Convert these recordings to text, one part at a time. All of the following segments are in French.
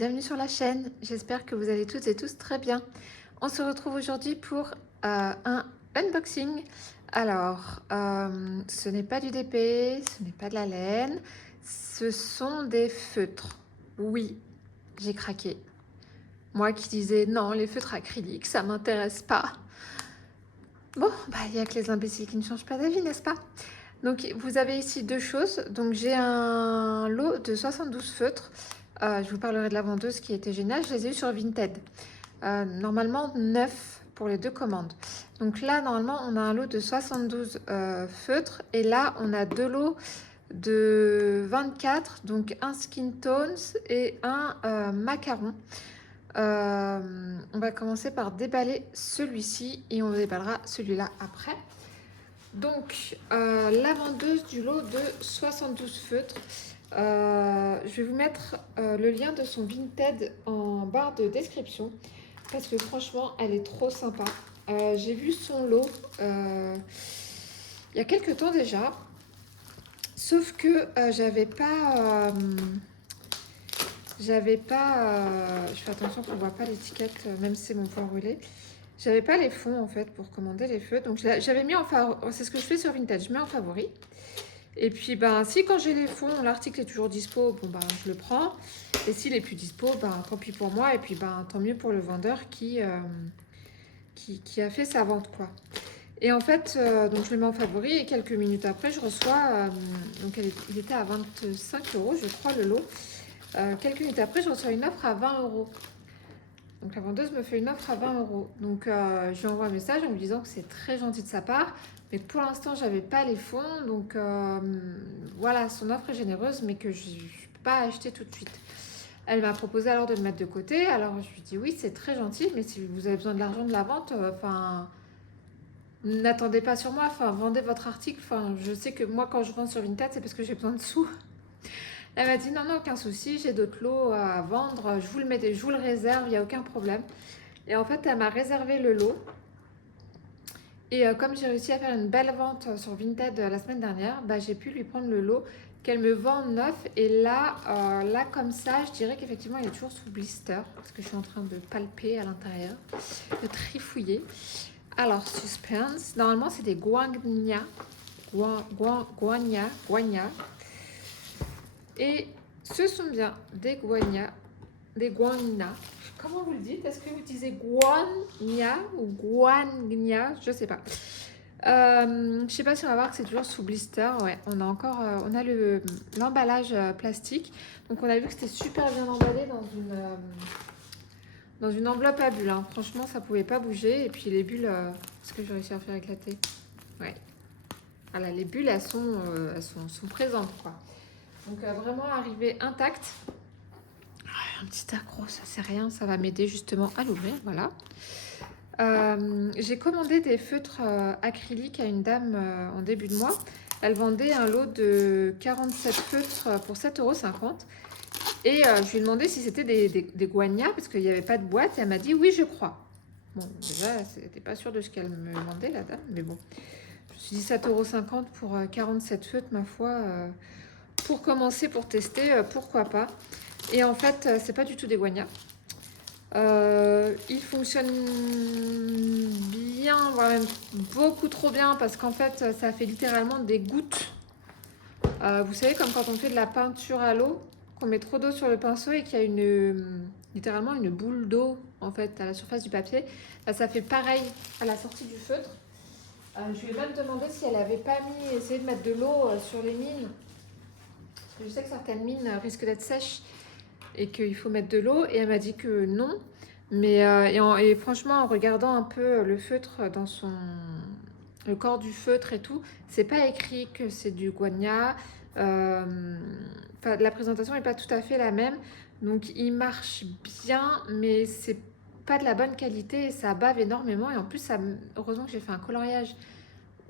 bienvenue sur la chaîne. J'espère que vous allez toutes et tous très bien. On se retrouve aujourd'hui pour un unboxing. Alors, ce n'est pas du DP, ce n'est pas de la laine, ce sont des feutres. Oui, j'ai craqué. Moi qui disais non, les feutres acryliques, ça m'intéresse pas. Bon, il n'y a que les imbéciles qui ne changent pas d'avis, n'est-ce pas? Donc, vous avez ici deux choses. Donc, j'ai un lot de 72 feutres. Je vous parlerai de la vendeuse qui était géniale. Je les ai eu sur Vinted. Normalement, 9 pour les deux commandes. Donc là, normalement, on a un lot de 72 feutres. Et là, on a deux lots de 24. Donc, un skin tones et un macaron. On va commencer par déballer celui-ci et on déballera celui-là après. Donc, la vendeuse du lot de 72 feutres. Je vais vous mettre le lien de son Vinted en barre de description parce que franchement, elle est trop sympa. J'ai vu son lot il y a quelques temps déjà, sauf que j'avais pas. Je fais attention qu'on ne voit pas l'étiquette, même si c'est mon point brûlé. J'avais pas les fonds en fait pour commander les feux, donc j'avais mis en favori. C'est ce que je fais sur Vinted, je mets en favori. Et puis si quand j'ai les fonds, l'article est toujours dispo, je le prends. Et s'il est plus dispo, tant pis pour moi. Et puis tant mieux pour le vendeur qui a fait sa vente quoi. Et en fait, donc je le mets en favori et quelques minutes après, je reçois, donc il était à 25 € je crois le lot. Quelques minutes après, je reçois une offre à 20 €. Donc la vendeuse me fait une offre à 20 €. Donc je lui envoie un message en me disant que c'est très gentil de sa part, mais que pour l'instant j'avais pas les fonds. Donc voilà, son offre est généreuse, mais que je ne peux pas acheter tout de suite. Elle m'a proposé alors de le mettre de côté. Alors je lui dis oui, c'est très gentil, mais si vous avez besoin de l'argent de la vente, n'attendez pas sur moi. Vendez votre article. Je sais que moi quand je vends sur Vinted, c'est parce que j'ai besoin de sous. Elle m'a dit non, aucun souci, j'ai d'autres lots à vendre, je vous le réserve, il n'y a aucun problème. Et en fait, elle m'a réservé le lot. Et comme j'ai réussi à faire une belle vente sur Vinted la semaine dernière, j'ai pu lui prendre le lot qu'elle me vend neuf. Et là comme ça, je dirais qu'effectivement, il est toujours sous blister, parce que je suis en train de palper à l'intérieur, de trifouiller. Alors, suspense, normalement, c'est des guagna. Et ce sont bien des guagna. Comment vous le dites? Est-ce que vous disiez guagna ou guagna? Je sais pas. Je sais pas si on va voir que c'est toujours sous blister. Ouais, on a encore, on a l'emballage plastique. Donc on a vu que c'était super bien emballé dans une enveloppe à bulles. Hein. Franchement, ça pouvait pas bouger. Et puis les bulles, est-ce que j'ai réussi à faire éclater? Ouais. Voilà, les bulles, elles sont présentes, quoi. Donc vraiment arrivé intact. Un petit accro, ça c'est rien, ça va m'aider justement à l'ouvrir, voilà. J'ai commandé des feutres acryliques à une dame en début de mois. Elle vendait un lot de 47 feutres pour 7,50 €. Et je lui ai demandé si c'était des guagnas parce qu'il n'y avait pas de boîte. Et elle m'a dit oui, je crois. Bon, déjà, c'était pas sûr de ce qu'elle me demandait, la dame, mais bon. Je me suis dit 7,50 € pour 47 feutres, ma foi. Pour commencer, pour tester, pourquoi pas. Et en fait, c'est pas du tout des guagnas. Il fonctionne bien, voire même beaucoup trop bien, parce qu'en fait, ça fait littéralement des gouttes. Vous savez, comme quand on fait de la peinture à l'eau, qu'on met trop d'eau sur le pinceau et qu'il y a littéralement une boule d'eau en fait à la surface du papier. Ça fait pareil à la sortie du feutre. Je lui ai même demandé si elle avait pas essayé de mettre de l'eau sur les mines. Parce que je sais que certaines mines risquent d'être sèches et qu'il faut mettre de l'eau. Et elle m'a dit que non. Mais et franchement, en regardant un peu le feutre dans le corps du feutre et tout, c'est pas écrit que c'est du guagna. La présentation n'est pas tout à fait la même. Donc il marche bien, mais c'est pas de la bonne qualité et ça bave énormément. Et en plus, heureusement que j'ai fait un coloriage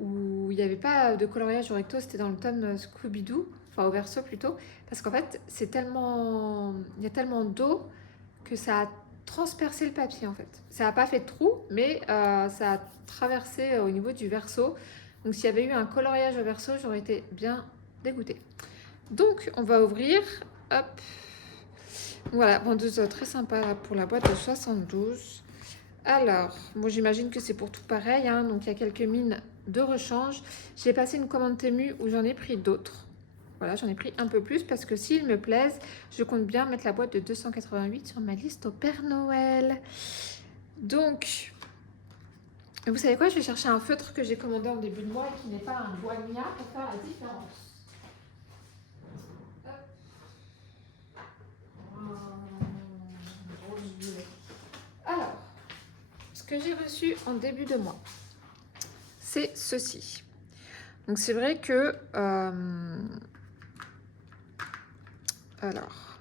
où il n'y avait pas de coloriage au recto, c'était dans le tome Scooby-Doo, enfin au verso plutôt, parce qu'en fait, il y a tellement d'eau que ça a transpercé le papier en fait. Ça n'a pas fait de trou, mais ça a traversé au niveau du verso. Donc s'il y avait eu un coloriage au verso, j'aurais été bien dégoûtée. Donc on va ouvrir, hop. Voilà, vendeuse très sympa là, pour la boîte de 72. Alors, moi j'imagine que c'est pour tout pareil, hein, donc il y a quelques mines de rechange. J'ai passé une commande Temu où j'en ai pris d'autres. Voilà, j'en ai pris un peu plus parce que s'ils me plaisent, je compte bien mettre la boîte de 288 sur ma liste au Père Noël. Donc, vous savez quoi, je vais chercher un feutre que j'ai commandé en début de mois et qui n'est pas un Boigna pour faire la différence. Alors, ce que j'ai reçu en début de mois, c'est ceci. Donc c'est vrai que... alors,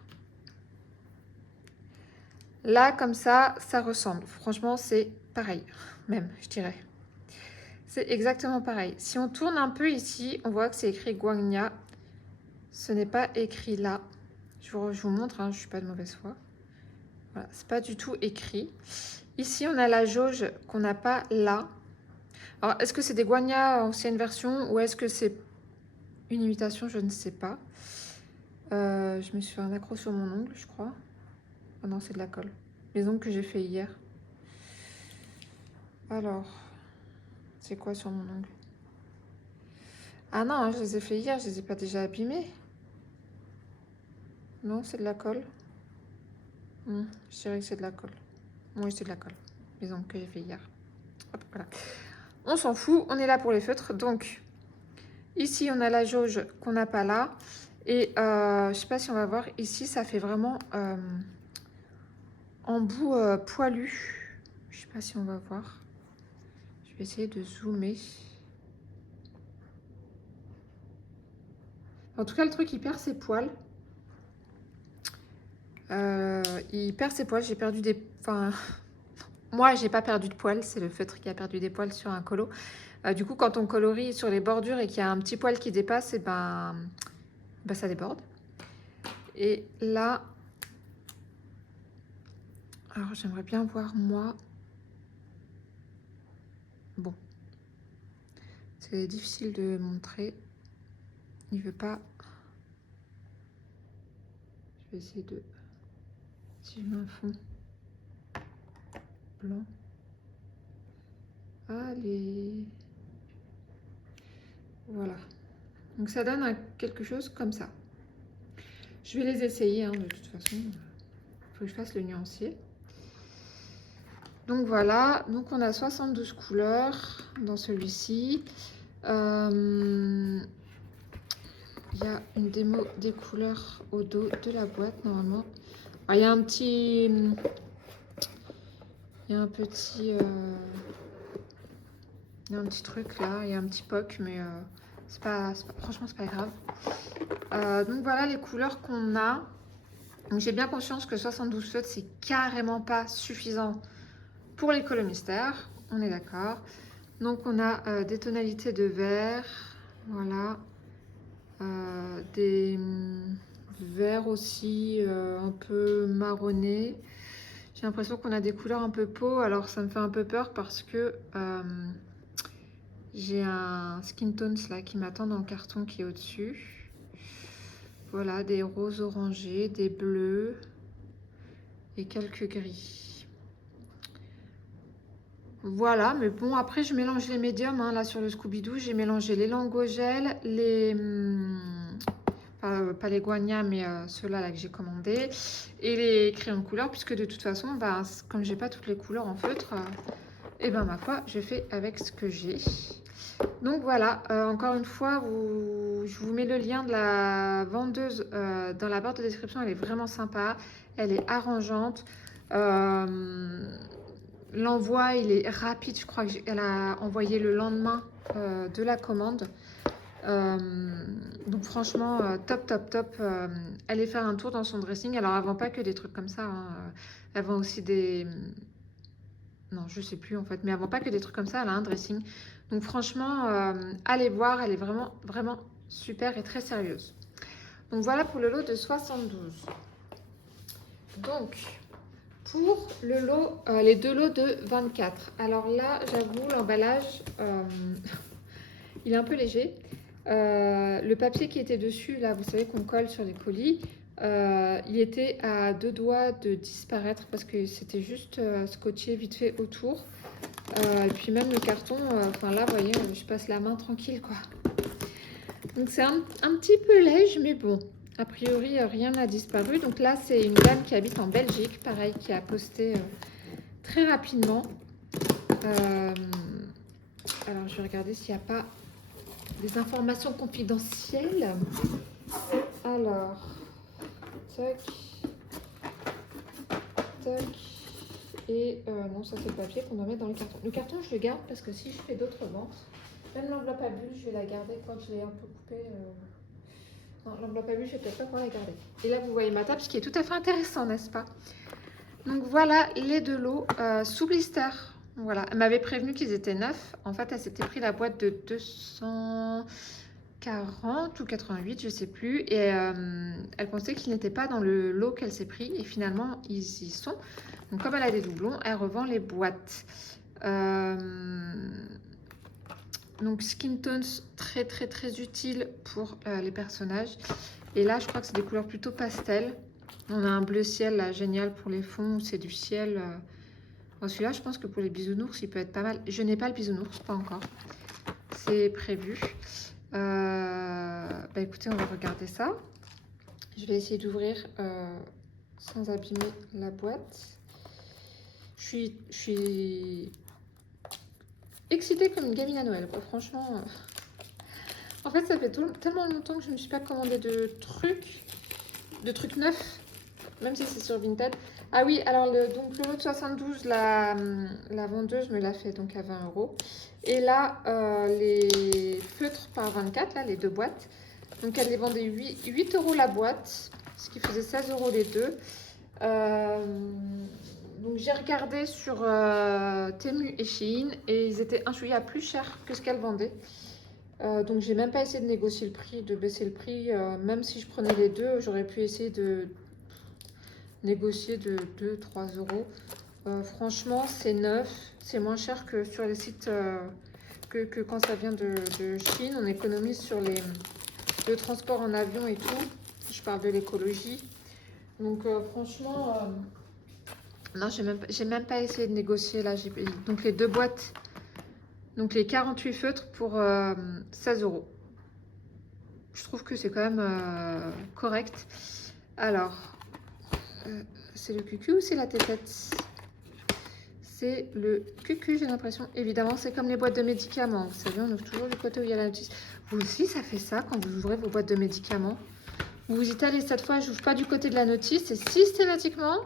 là, comme ça ressemble. Franchement, c'est pareil, même, je dirais. C'est exactement pareil. Si on tourne un peu ici, on voit que c'est écrit Guangnia. Ce n'est pas écrit là. Je vous montre, hein, je ne suis pas de mauvaise foi. Voilà, c'est pas du tout écrit. Ici, on a la jauge qu'on n'a pas là. Alors, est-ce que c'est des Guangnia ancienne version ou est-ce que c'est une imitation? Je ne sais pas. Je me suis fait un accro sur mon ongle, je crois. Oh non, c'est de la colle. Les ongles que j'ai fait hier. Alors, c'est quoi sur mon ongle? Ah non, hein, je les ai fait hier, je les ai pas déjà abîmés. Non, c'est de la colle. Je dirais que c'est de la colle. Oui, c'est de la colle. Les ongles que j'ai fait hier. Hop, voilà. On s'en fout, on est là pour les feutres. Donc, ici, on a la jauge qu'on n'a pas là. Et je sais pas si on va voir. Ici, ça fait vraiment embout poilu. Je sais pas si on va voir. Je vais essayer de zoomer. En tout cas, le truc, il perd ses poils. Il perd ses poils. J'ai perdu des... Enfin, moi, j'ai pas perdu de poils. C'est le feutre qui a perdu des poils sur un colo. Du coup, quand on colorie sur les bordures et qu'il y a un petit poil qui dépasse, et ben ça déborde. Et là... Alors, j'aimerais bien voir, moi... Bon. C'est difficile de montrer. Il veut pas... Je vais essayer de... Si je mets un fond blanc... Allez... Voilà. Donc ça donne quelque chose comme ça. Je vais les essayer, hein, de toute façon. Il faut que je fasse le nuancier. Donc voilà, donc on a 72 couleurs dans celui-ci. Il y a une démo des couleurs au dos de la boîte normalement. Alors, il y a un petit... Il y a un petit... Il y a un petit truc là, il y a un petit POC, mais franchement, c'est pas grave. Donc voilà les couleurs qu'on a. Donc j'ai bien conscience que 72 feutres, c'est carrément pas suffisant pour les colos mystères. On est d'accord. Donc on a des tonalités de vert, voilà. Des verts aussi un peu marronnés. J'ai l'impression qu'on a des couleurs un peu peau, alors ça me fait un peu peur parce que j'ai un skin tones là qui m'attend dans le carton qui est au-dessus. Voilà, des roses orangés, des bleus et quelques gris. Voilà, mais bon, après je mélange les médiums, hein, là sur le Scooby-Doo, j'ai mélangé les Langogel, les... pas les Guagna, mais ceux-là là, que j'ai commandés, et les crayons de couleur, puisque de toute façon, bah, comme j'ai pas toutes les couleurs en feutre, et ben ma foi, je fais avec ce que j'ai. Donc voilà, encore une fois, je vous mets le lien de la vendeuse dans la barre de description. Elle est vraiment sympa, elle est arrangeante. L'envoi, il est rapide. Je crois qu'elle a envoyé le lendemain de la commande. Donc franchement, top, top, top. Allez faire un tour dans son dressing. Alors, elle vend pas que des trucs comme ça, hein. Elle vend aussi des... Non, je sais plus en fait, mais elle vend pas que des trucs comme ça, elle a un dressing. Donc franchement, allez voir, elle est vraiment, vraiment super et très sérieuse. Donc voilà pour le lot de 72. Donc, pour le lot, les deux lots de 24. Alors là, j'avoue, l'emballage, il est un peu léger. Le papier qui était dessus, là, vous savez qu'on colle sur les colis, Il était à 2 doigts de disparaître parce que c'était juste scotché vite fait autour. Et puis même le carton, enfin là, vous voyez, je passe la main tranquille, quoi. Donc c'est un petit peu léger, mais bon, a priori, rien n'a disparu. Donc là, c'est une dame qui habite en Belgique, pareil, qui a posté très rapidement. Alors, je vais regarder s'il n'y a pas des informations confidentielles. Alors, tac, tac. Et non, ça c'est le papier qu'on doit mettre dans le carton. Le carton, je le garde parce que si je fais d'autres ventes, même l'enveloppe à bulles, je vais la garder quand je l'ai un peu coupée. Non, l'enveloppe à bulles, je vais peut-être pas pouvoir la garder. Et là, vous voyez ma table, ce qui est tout à fait intéressant, n'est-ce pas? Donc voilà les deux lots sous blister. Voilà, elle m'avait prévenu qu'ils étaient neufs. En fait, elle s'était pris la boîte de 240 ou 88, je sais plus. Et elle pensait qu'ils n'étaient pas dans le lot qu'elle s'est pris. Et finalement, ils y sont. Donc comme elle a des doublons, elle revend les boîtes. Donc skin tones, très très très utile pour les personnages. Et là, je crois que c'est des couleurs plutôt pastel. On a un bleu ciel là, génial pour les fonds. C'est du ciel. Bon, celui-là, je pense que pour les bisounours, il peut être pas mal. Je n'ai pas le bisounours, pas encore. C'est prévu. Bah écoutez, on va regarder ça. Je vais essayer d'ouvrir sans abîmer la boîte. Je suis excitée comme une gamine à Noël, quoi. Franchement. En fait, ça fait tellement longtemps que je ne me suis pas commandé de trucs neufs, même si c'est sur Vinted. Ah oui, alors donc le lot de 72, la vendeuse me l'a fait donc à 20 €. Et là, les feutres par 24, là, les deux boîtes. Donc elle les vendait 8 € la boîte, ce qui faisait 16 € les deux. Donc j'ai regardé sur Temu et Shein et ils étaient un chouïa plus chers que ce qu'elle vendait. Donc j'ai même pas essayé de négocier le prix, de baisser le prix. Même si je prenais les deux, j'aurais pu essayer de négocier de 2-3 €. Franchement, c'est neuf, c'est moins cher que sur les sites que quand ça vient de Chine. On économise sur le transport en avion et tout. Je parle de l'écologie. Donc franchement, non, j'ai même pas essayé de négocier là. Donc les deux boîtes, donc les 48 feutres pour 16 €. Je trouve que c'est quand même correct. Alors, c'est le cucu ou c'est la tétette? C'est le cucu, j'ai l'impression. Évidemment, c'est comme les boîtes de médicaments. Vous savez, on ouvre toujours du côté où il y a la notice. Vous aussi, ça fait ça quand vous ouvrez vos boîtes de médicaments. Vous vous dites, allez, cette fois, je n'ouvre pas du côté de la notice. Et systématiquement,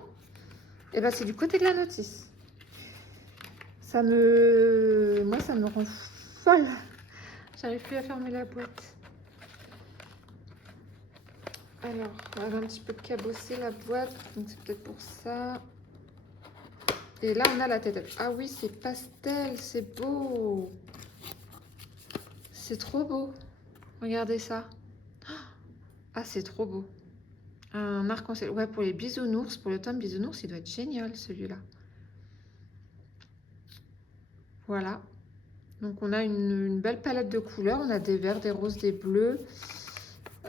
eh ben, c'est du côté de la notice. Moi, ça me rend folle. J'arrive plus à fermer la boîte. Alors, on va un petit peu cabosser la boîte. Donc, c'est peut-être pour ça. Et là, on a la tête. Ah oui, c'est pastel, c'est beau. C'est trop beau. Regardez ça. Ah, c'est trop beau. Un arc-en-ciel. Ouais, pour les bisounours, pour le tome bisounours, il doit être génial, celui-là. Voilà. Donc, on a une belle palette de couleurs. On a des verts, des roses, des bleus.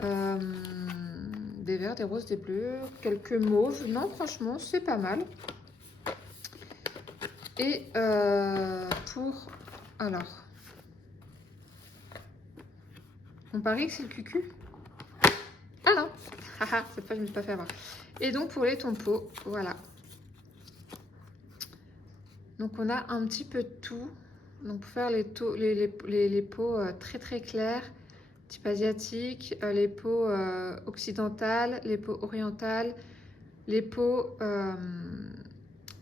Des verts, des roses, des bleus. Quelques mauves. Non, franchement, c'est pas mal. Et pour... Alors... On parie que c'est le cucu. Ah non. Cette fois, je ne me suis pas fait avoir. Et donc, pour les tompos, voilà. Donc, on a un petit peu de tout. Donc, pour faire les peaux très, très claires, type asiatique, les peaux occidentales, les peaux orientales, les peaux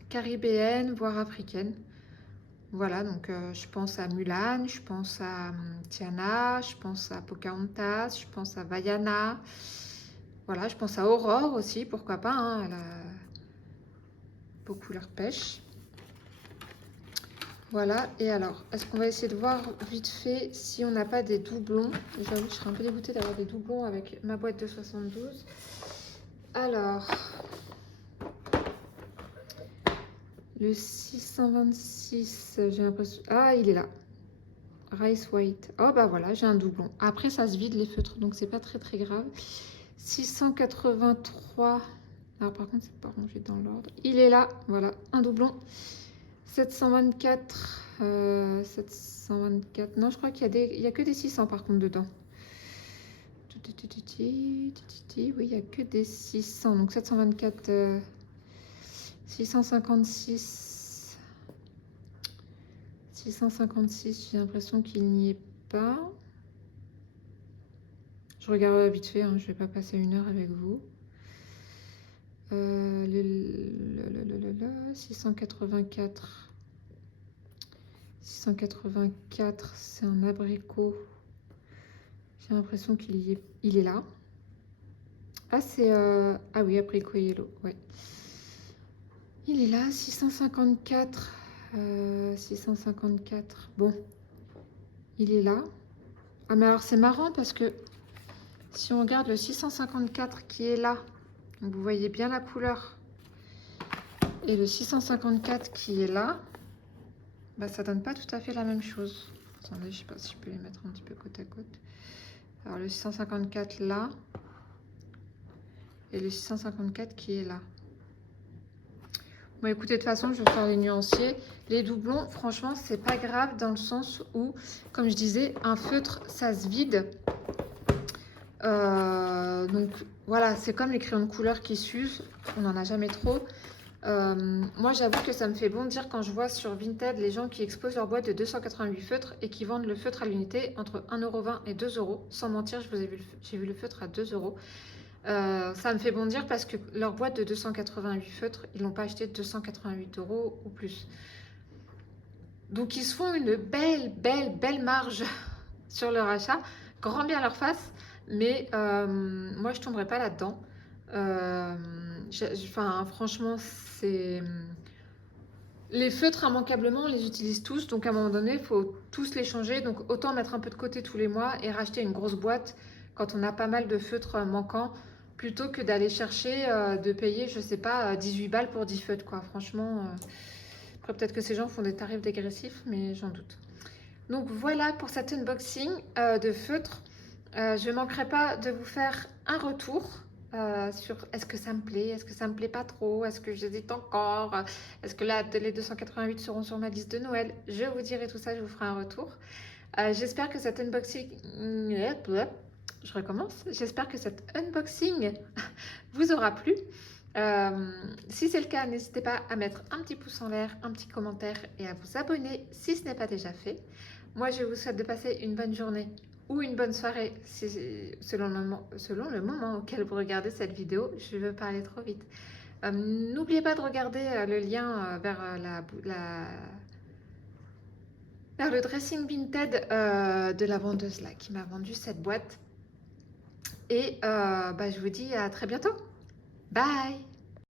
caribéennes, voire africaines. Voilà, donc je pense à Mulan, je pense à Tiana, je pense à Pocahontas, je pense à Vaiana. Voilà, je pense à Aurore aussi, pourquoi pas, hein, elle a beaucoup leur pêche. Voilà, et alors, est-ce qu'on va essayer de voir vite fait si on n'a pas des doublons? J'avoue que je serais un peu dégoûtée d'avoir des doublons avec ma boîte de 72. Alors, le 626, j'ai l'impression... Ah, il est là. Rice White. Oh, bah voilà, j'ai un doublon. Après, ça se vide les feutres, donc c'est pas très très grave. 683. Alors par contre, c'est pas rangé dans l'ordre. Il est là, voilà, un doublon. 724. 724. Non, je crois qu'il y a que des 600 par contre dedans. Oui, il n'y a que des 600. Donc 724. 656. 656, j'ai l'impression qu'il n'y est pas. Je regarde vite fait, hein, je ne vais pas passer 1 heure avec vous. 684. 684, c'est un abricot. J'ai l'impression qu'il est là. Ah, c'est... Ah oui, abricot yellow, ouais. Il est là, 654. 654. Bon, il est là. Ah, mais alors c'est marrant parce que si on regarde le 654 qui est là, donc vous voyez bien la couleur, et le 654 qui est là, bah, ça donne pas tout à fait la même chose. Attendez, je sais pas si je peux les mettre un petit peu côte à côte. Alors le 654 là, et le 654 qui est là. Bon, écoutez, de toute façon, je vais faire les nuanciers. Les doublons, franchement, c'est pas grave dans le sens où, comme je disais, un feutre, ça se vide. Donc voilà, c'est comme les crayons de couleur qui s'usent, on n'en a jamais trop. Moi j'avoue que ça me fait bondir quand je vois sur Vinted les gens qui exposent leur boîte de 288 feutres et qui vendent le feutre à l'unité entre 1,20 € et 2 €. Sans mentir, j'ai vu le feutre à 2 €. Ça me fait bondir parce que leur boîte de 288 feutres, ils l'ont pas acheté 288 € ou plus. Donc ils se font une belle marge sur leur achat, grand bien leur face. Mais moi, je tomberai pas là-dedans. Enfin, franchement, c'est... Les feutres, immanquablement, on les utilise tous. Donc, à un moment donné, il faut tous les changer. Donc, autant mettre un peu de côté tous les mois et racheter une grosse boîte quand on a pas mal de feutres manquants, plutôt que d'aller chercher, de payer, je sais pas, 18 balles pour 10 feutres, quoi. Franchement, après, peut-être que ces gens font des tarifs dégressifs, mais j'en doute. Donc, voilà pour cet unboxing de feutres. Je ne manquerai pas de vous faire un retour sur est-ce que ça me plaît, est-ce que ça me plaît pas trop, est-ce que j'hésite encore, est-ce que là les 288 seront sur ma liste de Noël. Je vous dirai tout ça, je vous ferai un retour. J'espère que cet unboxing... Je recommence. J'espère que cet unboxing vous aura plu. Si c'est le cas, n'hésitez pas à mettre un petit pouce en l'air, un petit commentaire et à vous abonner si ce n'est pas déjà fait. Moi, je vous souhaite de passer une bonne journée ou une bonne soirée selon le moment auquel vous regardez cette vidéo. Je veux parler trop vite. N'oubliez pas de regarder le lien vers vers le dressing Vinted de la vendeuse là qui m'a vendu cette boîte. Et je vous dis à très bientôt. Bye!